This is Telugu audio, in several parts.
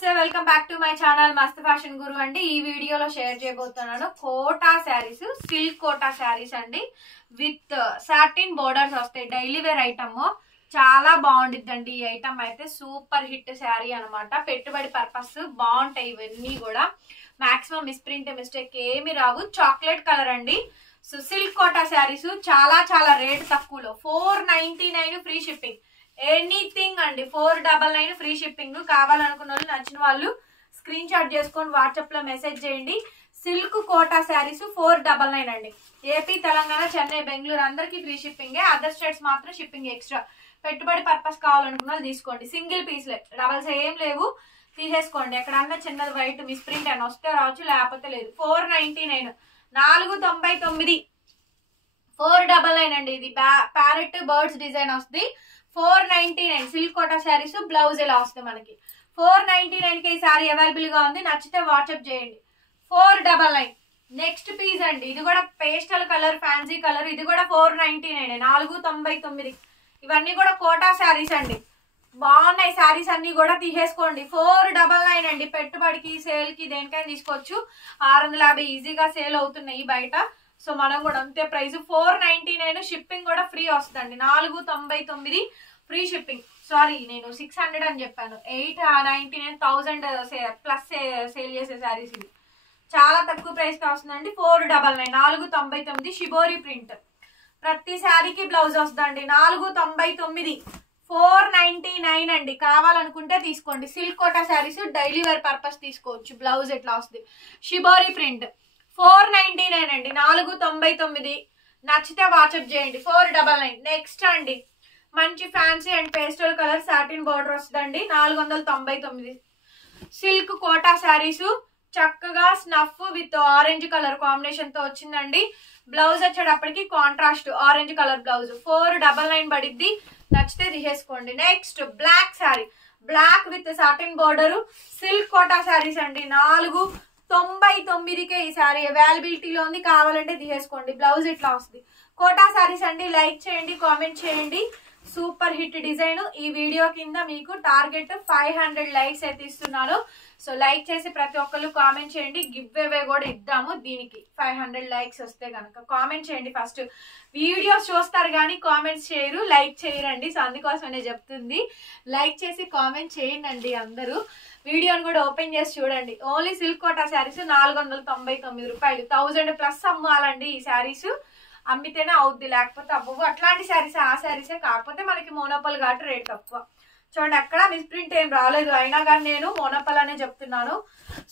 నమస్తే welcome back to my channel మస్త్ ఫ్యాషన్ గురు అండి. ఈ వీడియోలో షేర్ చేయబోతున్నాను కోటా శారీస్, సిల్క్ కోటా శారీస్ అండి. విత్ సాటిన్ బోర్డర్స్ వస్తాయి. డైలీ వేర్ ఐటమ్ చాలా బాగుండిద్దండి. ఈ ఐటమ్ అయితే సూపర్ హిట్ శారీ అనమాట. పెట్టుబడి పర్పస్ బాగుంటాయి. ఇవన్నీ కూడా మాక్సిమం మిస్ప్రింట్ మిస్టేక్ ఏమి రావు. చాక్లెట్ కలర్ అండి. సో సిల్క్ కోటా శారీస్ చాలా రేట్ తక్కువలో 499 ఫ్రీ షిప్పింగ్. ఎనీథింగ్ అండి 499 ఫ్రీ షిప్పింగ్. కావాలనుకున్న వాళ్ళు, నచ్చిన వాళ్ళు స్క్రీన్ షాట్ చేసుకొని వాట్సాప్ లో మెసేజ్ చేయండి. సిల్క్ కోటా శారీస్ 499 అండి. ఏపీ, తెలంగాణ, చెన్నై, బెంగళూరు అందరికి ఫ్రీ షిప్పింగే. అదర్ స్టేట్స్ మాత్రం షిప్పింగ్ ఎక్స్ట్రా. పెట్టుబడి పర్పస్ కావాలనుకున్న వాళ్ళు తీసుకోండి. సింగిల్ పీస్లే, డబల్స్ ఏం లేవు, తీసేసుకోండి. ఎక్కడన్నా చిన్నది వైట్ మిస్ప్రింట్ అని వస్తే రావచ్చు, లేకపోతే లేదు. 499 499 499 అండి. ఇది ప్యారెట్ బర్డ్స్ డిజైన్ వస్తుంది. 499 సిల్క్ కోటా శారీస్. బ్లౌజ్ ఎలా వస్తుంది మనకి. 499 కి ఈ శారీ అవైలబుల్ గా ఉంది. నచ్చితే వాట్సాప్ చేయండి. 499 నెక్స్ట్ పీస్ అండి. ఇది కూడా పేస్టల్ కలర్, ఫ్యాన్సీ కలర్. ఇది కూడా 499 499. ఇవన్నీ కూడా కోటా శారీస్ అండి. బాగున్నాయి శారీస్ అన్ని కూడా తీసేసుకోండి. 499 అండి. పెట్టుబడికి, సేల్ కి, దేనికైనా తీసుకోవచ్చు. 650 ఈజీగా సేల్ అవుతున్నాయి బయట. సో మనం కూడా అంతే ప్రైస్ 499. షిప్పింగ్ కూడా ఫ్రీ వస్తుందండి. 499 ఫ్రీ షిప్పింగ్. సారీ, నేను 600 అని చెప్పాను. 899 ప్లస్ సేల్ చేసే శారీస్ ఇవి. చాలా తక్కువ ప్రైస్ కి వస్తుందండి. 499 499 షిబోరి ప్రింట్. ప్రతి శారీకి బ్లౌజ్ వస్తుందండి. 499 499 అండి. కావాలనుకుంటే తీసుకోండి. Silk Kota saris daily wear purpose తీసుకోవచ్చు. బ్లౌజ్ ఎట్లా వస్తుంది. షిబోరి ప్రింట్ 499 అండి. 499. నచ్చితే వాట్సాప్ చేయండి. 499. నెక్స్ట్ అండి మంచి fancy and pastel colour satin border వస్తుందండి. 499 సిల్క్ కోటా శారీస్. చక్కగా snuff with orange colour combination తో వచ్చిందండి. బ్లౌజ్ వచ్చేటప్పటికి కాంట్రాస్ట్ ఆరెంజ్ కలర్ బ్లౌజ్. 499 పడిద్ది. నచ్చితే తీసేసుకోండి. Next black sari, black with satin border silk Kota saris అండి. 499కే ఈ శారీ అవైలబిలిటీలో ఉంది. కావాలంటే తీసేసుకోండి. బ్లౌజ్ ఇట్లా వస్తుంది. కోటా శారీస్ అండి. లైక్ చేయండి, కామెంట్ చేయండి. Super hit design. ఈ వీడియో కింద మీకు టార్గెట్ 500 లైక్స్ అయితే ఇస్తున్నాను. సో లైక్ చేసి ప్రతి ఒక్కరు కామెంట్ చేయండి. గివ్ అవే కూడా ఇద్దాము దీనికి. 500 లైక్స్ వస్తే కనుక కామెంట్ చేయండి. ఫస్ట్ వీడియోస్ చూస్తారు కానీ కామెంట్స్ చేయరు, లైక్ చేయరండి. సో అందుకోసమనే చెప్తుంది. లైక్ చేసి కామెంట్ చేయండి అందరూ. వీడియోని కూడా ఓపెన్ చేసి చూడండి. ఓన్లీ సిల్క్ కోటా శారీస్ 499 రూపాయలు. 1000 ప్లస్ అమ్మాలండి ఈ శారీస్. అమ్మితేనే అవుద్ది, లేకపోతే అవ్వవు. అట్లాంటి శారీస్ ఆ శారీసే. కాకపోతే మనకి మోనోపల్ కాబట్టి రేట్ తక్కువ. చూడండి, అక్కడ మిస్ప్రింట్ ఏం రాలేదు. అయినా కానీ నేను మోనోపల్ అనే చెప్తున్నాను.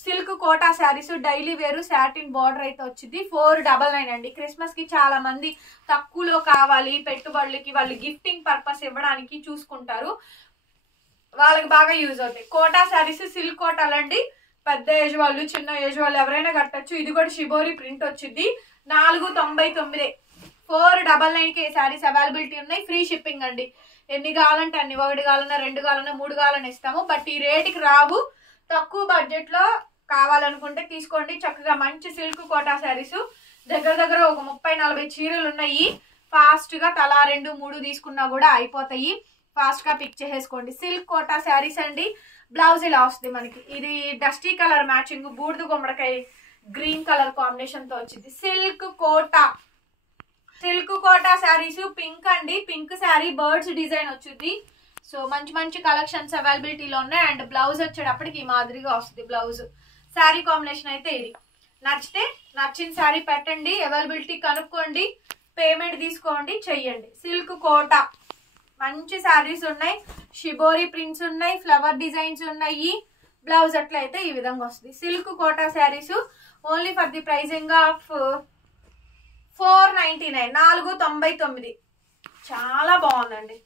సిల్క్ కోటా శారీస్ డైలీ వేరు సాటిన్ బార్డర్ అయితే వచ్చింది. 499 అండి. క్రిస్మస్ కి చాలా మంది తక్కువలో కావాలి, పెట్టుబడులకి, వాళ్ళు గిఫ్టింగ్ పర్పస్ ఇవ్వడానికి చూసుకుంటారు. వాళ్ళకి బాగా యూజ్ అవుతాయి కోటా శారీస్. సిల్క్ కోటాలండి. పెద్ద ఏజ్ వాళ్ళు, చిన్న ఏజ్ వాళ్ళు ఎవరైనా కట్టచ్చు. ఇది కూడా షిబోరి ప్రింట్ వచ్చింది. 499 499కి శారీస్ అవైలబిలిటీ ఉన్నాయి. ఫ్రీ షిప్పింగ్ అండి. ఎన్ని కావాలంటే అన్ని. 1 కావాలన్నా, 2 కావాలన్నా, 3 కావాలన్నా ఇస్తాము. బట్ ఈ రేటుకి రావు. తక్కువ బడ్జెట్ లో కావాలనుకుంటే తీసుకోండి. చక్కగా మంచి సిల్క్ కోటా శారీస్. దగ్గర ఒక 30-40 చీరలు ఉన్నాయి. ఫాస్ట్ గా తలా 2-3 తీసుకున్నా కూడా అయిపోతాయి. ఫాస్ట్ గా పిక్ చేసేసుకోండి. సిల్క్ కోటా శారీస్ అండి. బ్లౌజ్ ఇలా వస్తుంది మనకి. ఇది డస్టీ కలర్ మ్యాచింగ్, బూడిద గుమ్మడికాయ గ్రీన్ కలర్ కాంబినేషన్ తో వచ్చింది. సిల్క్ కోటా శారీస్. పింక్ అండి. పింక్ శారీ బర్డ్స్ డిజైన్ వచ్చింది. సో మంచి కలెక్షన్స్ అవైలబిలిటీలో ఉన్నాయి. అండ్ బ్లౌజ్ వచ్చేటప్పటికి ఈ మాదిరిగా వస్తుంది బ్లౌజ్. శారీ కాంబినేషన్ అయితే ఇది. నచ్చితే నచ్చిన శారీ పెట్టండి. అవైలబిలిటీ కనుక్కోండి, పేమెంట్ తీసుకోండి, చెయ్యండి. సిల్క్ కోటా మంచి శారీస్ ఉన్నాయి. షిబోరి ప్రింట్స్ ఉన్నాయి, ఫ్లవర్ డిజైన్స్ ఉన్నాయి. బ్లౌజ్ అట్లయితే ఈ విధంగా వస్తుంది. Silk Kota saris only for the pricing of 499 499. చాలా బాగుందండి.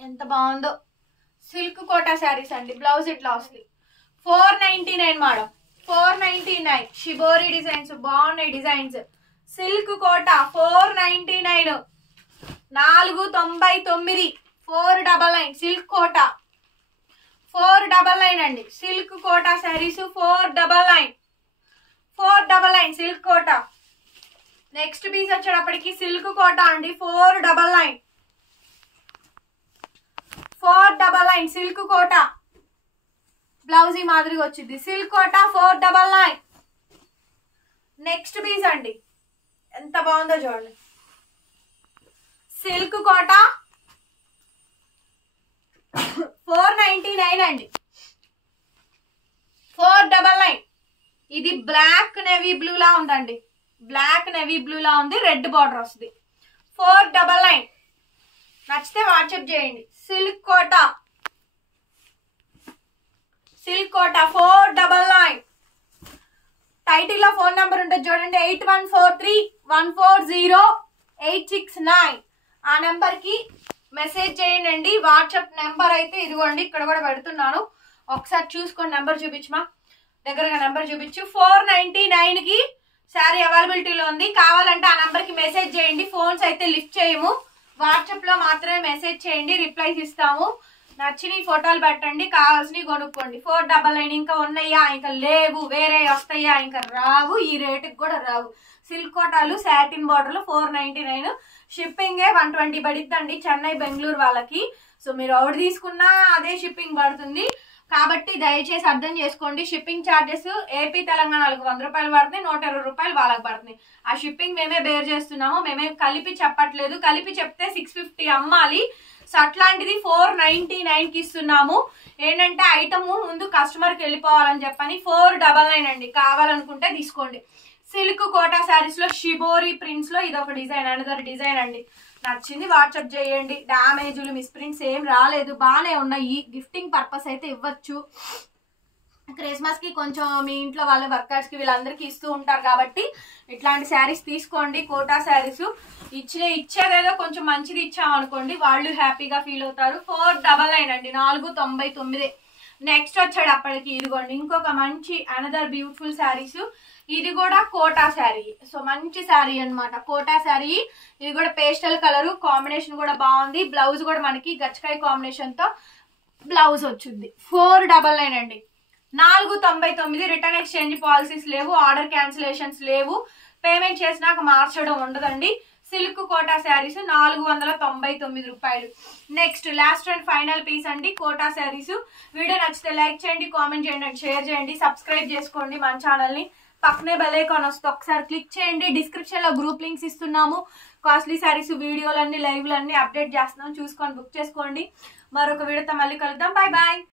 ఎంత బాగుందో. సిల్క్ కోటా శారీస్ అండి. బ్లౌజ్ ఇట్లా వస్తుంది. 499 మేడం. 499 షిబోరి డిజైన్స్ బాగున్నాయి. Designs silk Kota 499 499 499 silk Kota 499 అండి. Silk Kota saris 499 silk Kota. Next piece వచ్చేటప్పటికి సిల్క్ కోటా అండి. 499 సిల్క్ కోటా. బ్లౌజ్ ఈ మాదిరిగా వచ్చింది. సిల్క్ కోటా 499. నెక్స్ట్ పీస్ అండి, ఎంత బాగుందో చూడండి. సిల్క్ కోటా 499 అండి, 499. ఇది బ్లాక్ నేవీ బ్లూ లా ఉందండి, బ్లాక్ నేవీ బ్లూ లా ఉంది, రెడ్ బార్డర్ వస్తుంది. 499. నచ్చితే వాట్సాప్ చేయండి. సిల్క్ కోటా 499. టైటిల్ లో ఫోన్ నంబర్ ఉంటుంది చూడండి, 8143140869. ఆ నెంబర్ కి మెసేజ్ చేయండి. వాట్సాప్ నెంబర్ అయితే ఇదిగోండి, ఇక్కడ కూడా పెడుతున్నాను, ఒకసారి చూసుకోండి. నెంబర్ చూపించమా, దగ్గరగా నెంబర్ చూపించు. 499 కి శారీ అవైలబిలిటీలో ఉంది. కావాలంటే ఆ నెంబర్ కి మెసేజ్ చేయండి. ఫోన్స్ అయితే లిఫ్ట్ చేయము, వాట్సాప్ లో మాత్రమే మెసేజ్ చేయండి, రిప్లైస్ ఇస్తాము. నచ్చిన ఫోటోలు పెట్టండి, కావాల్సినవి కొనుక్కోండి. 499. ఇంకా ఉన్నాయా, ఇంకా లేవు, వేరే వస్తాయా, ఇంకా రావు, ఈ రేటుకి కూడా రావు. సిల్క్ కోటాలు సాటిన్ బార్డర్లు 499. షిప్పింగే 120 పడిద్దండి చెన్నై బెంగళూరు వాళ్ళకి. సో మీరు ఎవరు తీసుకున్నా అదే షిప్పింగ్ పడుతుంది, కాబట్టి దయచేసి అర్థం చేసుకోండి. షిప్పింగ్ ఛార్జెస్ ఏపీ తెలంగాణలకు 100 రూపాయలు పడుతున్నాయి, 120 రూపాయలు వాళ్ళకి పడుతున్నాయి. ఆ షిప్పింగ్ మేమే బేర్ చేస్తున్నాము, మేమే కలిపి చెప్పట్లేదు. కలిపి చెప్తే 650 అమ్మాలి. సో అట్లాంటిది 499 కి ఇస్తున్నాము. ఏంటంటే ఐటమ్ ముందు కస్టమర్ కి వెళ్ళిపోవాలని చెప్పని 499 అండి. కావాలనుకుంటే తీసుకోండి. సిల్క్ కోటా శారీస్ లో షిబోరి ప్రింట్స్ లో ఇది ఒక డిజైన్, అనదర్ డిజైన్ అండి. నచ్చింది వాట్సాప్ చేయండి. డామేజులు మిస్ ప్రింట్స్ ఏం రాలేదు, బాగానే ఉన్నాయి. గిఫ్టింగ్ పర్పస్ అయితే ఇవ్వచ్చు. క్రిస్మస్ కి కొంచెం మీ ఇంట్లో వాళ్ళ వర్కర్స్ కి వీళ్ళందరికీ ఇస్తూ ఉంటారు కాబట్టి ఇట్లాంటి శారీస్ తీసుకోండి. కోటా శారీస్ ఇచ్చేదేదో కొంచెం మంచిది ఇచ్చామనుకోండి, వాళ్ళు హ్యాపీగా ఫీల్ అవుతారు. 499 అండి, 499. నెక్స్ట్ వచ్చాడు అప్పటికి ఇదిగోండి ఇంకొక మంచి అనదర్ బ్యూటిఫుల్ శారీస్. ఇది కూడా కోటా శారీ. సో మంచి శారీ అన్నమాట, కోటా శారీ. ఇది కూడా పేస్టల్ కలర్ కాంబినేషన్ కూడా బాగుంది. బ్లౌజ్ కూడా మనకి గచ్చకాయ కాంబినేషన్ తో బ్లౌజ్ వచ్చింది. 499 అండి, 499. రిటర్న్ ఎక్స్చేంజ్ పాలసీస్ లేవు, ఆర్డర్ క్యాన్సిలేషన్స్ లేవు, పేమెంట్ చేసినాక మార్చడం ఉండదండి. సిల్క్ కోటా శారీస్ 499 రూపాయలు. Next last and final piece అండి, కోటా శారీస్. వీడియో నచ్చితే లైక్ చేయండి, కామెంట్ చేయండి, షేర్ చేయండి, సబ్స్క్రైబ్ చేసుకోండి మన ఛానల్ ని. పక్కనే బెల్ ఐకాన్ వస్తే ఒకసారి క్లిక్ చేయండి. డిస్క్రిప్షన్ లో గ్రూప్ లింక్స్ ఇస్తున్నాము. కాస్ట్లీ శారీస్ వీడియోలన్నీ లైవ్లన్నీ అప్డేట్ చేస్తున్నాం, చూసుకొని బుక్ చేసుకోండి. మరొక వీడియోతో మళ్ళీ కలుద్దాం. Bye bye.